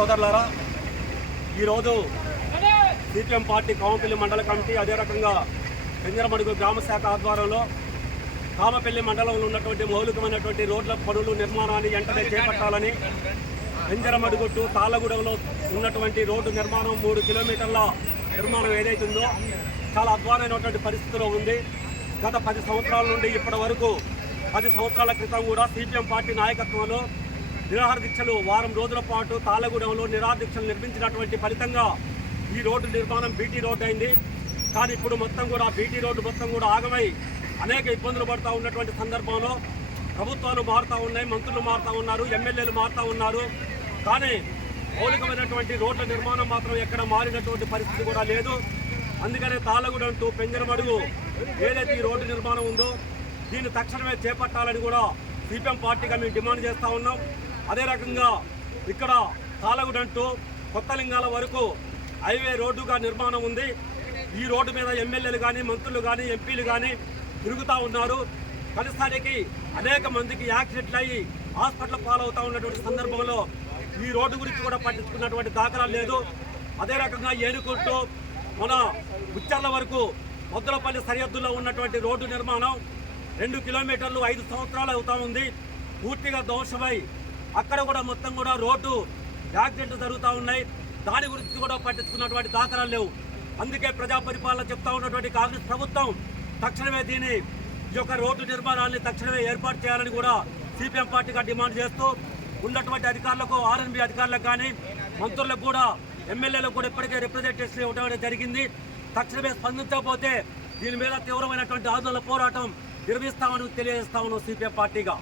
సోదరులారా ఈరోజు CPM party Kamapalli మండల కమిటీ అదే రకంగా పెంజరమడుగు గ్రామ శాఖ ఆధ్వర్యంలో కామపల్లి మండలంలో ఉన్నటువంటి మౌలికమైనటువంటి రోడ్ల పనులు నిర్మాణాన్ని వెంటనే చేపట్టాలని పెంజరమడుగు టు తాళ్ళగూడెంలో ఉన్నటువంటి రోడ్డు నిర్మాణం మూడు కిలోమీటర్ల నిర్మాణం ఏదైతుందో చాలా అధ్వానమైనటువంటి పరిస్థితిలో ఉంది. గత పది సంవత్సరాల నుండి ఇప్పటి వరకు పది సంవత్సరాల క్రితం కూడా సిపిఎం పార్టీ నాయకత్వంలో నిరాహార దీక్షలు వారం రోజుల పాటు తాళగూడెంలో నిరాహార దీక్షలు నిర్మించినటువంటి ఫలితంగా ఈ రోడ్డు నిర్మాణం బీటీ రోడ్డు అయింది. కానీ ఇప్పుడు మొత్తం కూడా బీటీ రోడ్డు మొత్తం కూడా ఆగమై అనేక ఇబ్బందులు పడుతూ ఉన్నటువంటి సందర్భంలో ప్రభుత్వాలు మారుతూ ఉన్నాయి మంత్రులు మారుతూ ఉన్నారు ఎమ్మెల్యేలు మారుతూ ఉన్నారు. కానీ మౌలికమైనటువంటి రోడ్ల నిర్మాణం మాత్రం ఎక్కడ మారినటువంటి పరిస్థితి కూడా లేదు. అందుకనే తాళ్ళగూడెం టు పెంజరమడుగు ఏదైతే ఈ రోడ్డు నిర్మాణం ఉందో దీన్ని తక్షణమే చేపట్టాలని కూడా సిపిఎం పార్టీగా మేము డిమాండ్ చేస్తూ ఉన్నాం. అదే రకంగా ఇక్కడ తాళగూడెం కొత్త కొత్తలింగాల వరకు హైవే రోడ్డుగా నిర్మాణం ఉంది. ఈ రోడ్డు మీద ఎమ్మెల్యేలు కానీ మంత్రులు కానీ ఎంపీలు కానీ తిరుగుతూ ఉన్నారు. కలిసారికి అనేక మందికి యాక్సిడెంట్లు అయ్యి హాస్పిటల్ పాలవుతూ ఉన్నటువంటి సందర్భంలో ఈ రోడ్డు గురించి కూడా పట్టించుకున్నటువంటి దాఖలాలు లేదు. అదే రకంగా ఏనుకుంటూ మన ముచ్చర్ల వరకు మొద్దులపల్లి సరిహద్దులో ఉన్నటువంటి రోడ్డు నిర్మాణం రెండు కిలోమీటర్లు ఐదు సంవత్సరాలు అవుతా ఉంది. పూర్తిగా దోషమై అక్కడ కూడా మొత్తం కూడా రోడ్డు యాక్సిడెంట్లు జరుగుతూ ఉన్నాయి. దాని గురించి కూడా పట్టించుకున్నటువంటి దాఖలాలు లేవు. అందుకే ప్రజా పరిపాలన చెప్తా ఉన్నటువంటి కాంగ్రెస్ ప్రభుత్వం తక్షణమే దీని ఈ యొక్క రోడ్డు నిర్మాణాన్ని తక్షణమే ఏర్పాటు చేయాలని కూడా సిపిఎం పార్టీగా డిమాండ్ చేస్తూ ఉన్నటువంటి అధికారులకు ఆర్ఎన్బి అధికారులకు కానీ మంత్రులకు కూడా ఎమ్మెల్యేలకు కూడా ఇప్పటికే రిప్రజెంటేషన్ ఇవ్వడం జరిగింది. తక్షణమే స్పందించకపోతే దీని మీద తీవ్రమైనటువంటి ఆందోళన పోరాటం నిర్వహిస్తామని తెలియజేస్తామని సిపిఎం పార్టీగా.